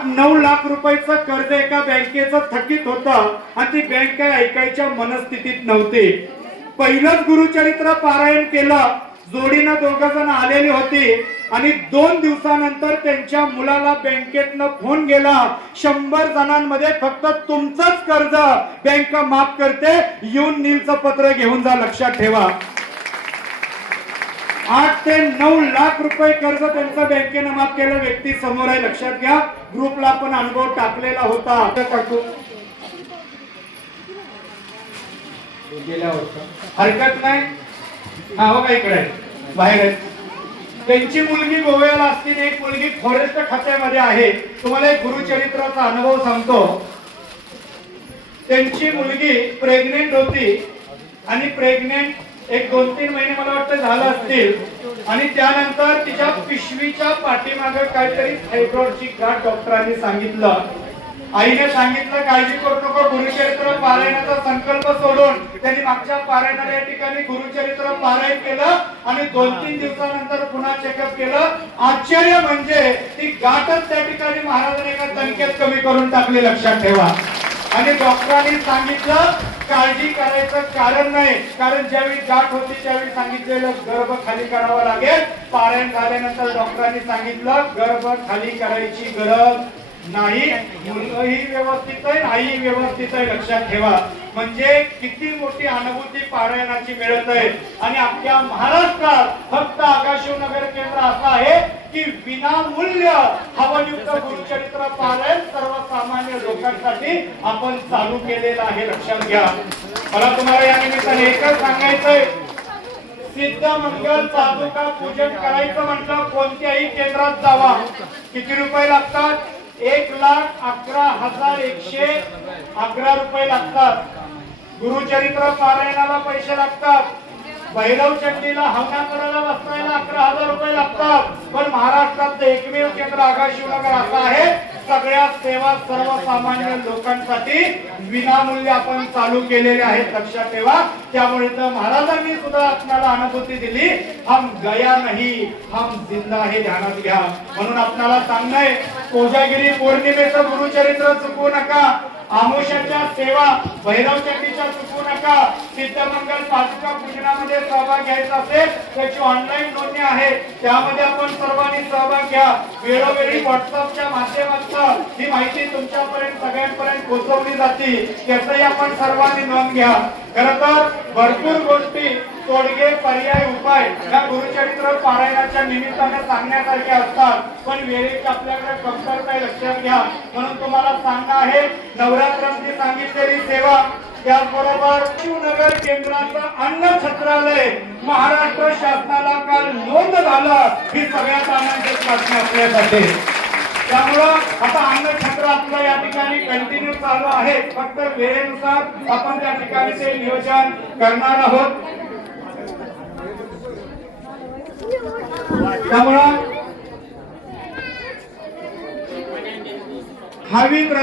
आठ नऊ लाख रुपयाचं कर्ज एका बँकेचं थकीत होतं आणि ती बँक काय ऐकायच्या मनस्थितीत नव्हती. पहिलंच गुरुचरित्र पारायण केलं. जोडीनं दोघ जण आलेली होती आणि दोन दिवसानंतर त्यांच्या मुलाला बँकेतनं फोन गेला. शंभर जणांमध्ये फक्त तुमचंच कर्ज बँक माफ करते. येऊन नीलचं पत्र घेऊन जा लक्षात ठेवा. आठ ते नऊ लाख रुपये कर्ज त्यांचा बँकेनं माफ केलं. व्यक्ती समोर आहे लक्षात घ्या. ग्रुपला पण अनुभव टाकलेला होता. हरकत नाही. हा हो का इकडे बाहेर आहे. त्यांची मुलगी गोव्याला असतील एक मुलगी फॉरेस्ट खात्यामध्ये आहे. तुम्हाला एक गुरुचरित्राचा अनुभव सांगतो. त्यांची मुलगी प्रेग्नेंट होती आणि प्रेग्नेंट एक दोन तीन महिने मला वाटतं झालं असतील. आणि त्यानंतर तिच्या पिशवीच्या पाठीमागे काहीतरी थायरॉइडची गाठ डॉक्टरांनी सांगितलं. आईने सांगितलं काळजी करू नको गुरुचरित्र पारायणाचा संकल्प सोडून त्यांनी मागच्या पारायणाला या ठिकाणी गुरुचरित्र पारायण केलं आणि दोन तीन दिवसानंतर पुन्हा चेकअप केलं. आश्चर्य म्हणजे ती गाठच त्या ठिकाणी महाराजांनी एका तणक्यात कमी करून टाकली लक्षात ठेवा. आणि डॉक्टरांनी सांगितलं काळजी करायचं कारण नाही. कारण ज्यावेळी गाठ होती त्यावेळी सांगितलेलं गर्भ खाली करावा लागेल. पारायण झाल्यानंतर डॉक्टरांनी सांगितलं गर्भ खाली करायची गरज नाही. मुलगही व्यवस्थित आहे आई व्यवस्थित आहे लक्षात ठेवा. म्हणजे किती मोठी अनुभूती पारायणाची मिळत आहे. आणि आपल्या महाराष्ट्रात फक्त आकाशनगर केंद्र असं आहे की विनामूल्य हवनयुक्त गुरुचरित्र पारायण सर्व लोकांसाठी आपण चालू केलेलं आहे लक्षात घ्या. मला तुम्हाला या निमित्ताने एकच सांगायचंय. सिद्ध मंगल पादुका पूजन करायचं म्हटलं कोणत्याही केंद्रात जावा. किती रुपये लागतात? एक लाख अकरा हजार एकशे अकरा रुपये लागतात. गुरुचरित्र पारायणाला पैसे लागतात. भैरव चंडीला हवना करायला बसवायला अकरा हजार रुपये लागतात. पण महाराष्ट्रात एकमेव केंद्र आकाश शिवनगर असं आहे. सगळ्या सेवा सर्वसामान्य लोकांसाठी विनामूल्य आपण चालू केलेले आहेत लक्षात ठेवा. त्यामुळे तर महाराजांनी सुद्धा आपल्याला अनुभूती दिली हम गया नाही हम जिंदा हे ध्यानात घ्या. म्हणून आपल्याला सांगणं कोजागिरी पौर्णिमेचं गुरुचरित्र चुकू नका. आमोशाच्या सेवा भैरव चंडीच्या चुकवू नका. सिद्धमंगल पादुका पूजनामध्ये सहभाग घ्यायचा असेल त्याची ऑनलाईन नोंदणी आहे. त्यामध्ये आपण सर्वांनी सहभाग घ्या. वेळोवेळी व्हॉट्सअपच्या माध्यमातून ही माहिती तुमच्यापर्यंत सगळ्यांपर्यंत पोहोचवली जाते. त्याचंही आपण सर्वांनी नोंद घ्या. खर तर भरपूर गोष्टी तोडगे पर्याय उपाय या गुरुचरित्र पारायणाच्या निमित्ताने सांगण्यासारखे असतात. पण वेळेची आपल्याकडे कमतरता लक्षात घ्या. म्हणून तुम्हाला सांगणं आहे नवरात्रांची सांगितलेली सेवा त्याचबरोबर शिवनगर केंद्राचं अन्न छत्रालय. महाराष्ट्र शासनाला काल नोंद झालं. ही सगळ्यात आनंदाची बातमी आपल्यासाठी. त्यामुळं आता अन्न क्षेत्र आपलं या ठिकाणी कंटिन्यू चालू आहे. फक्त वेळेनुसार आपण त्या ठिकाणी ते नियोजन करणार आहोत. त्यामुळं हवी प्र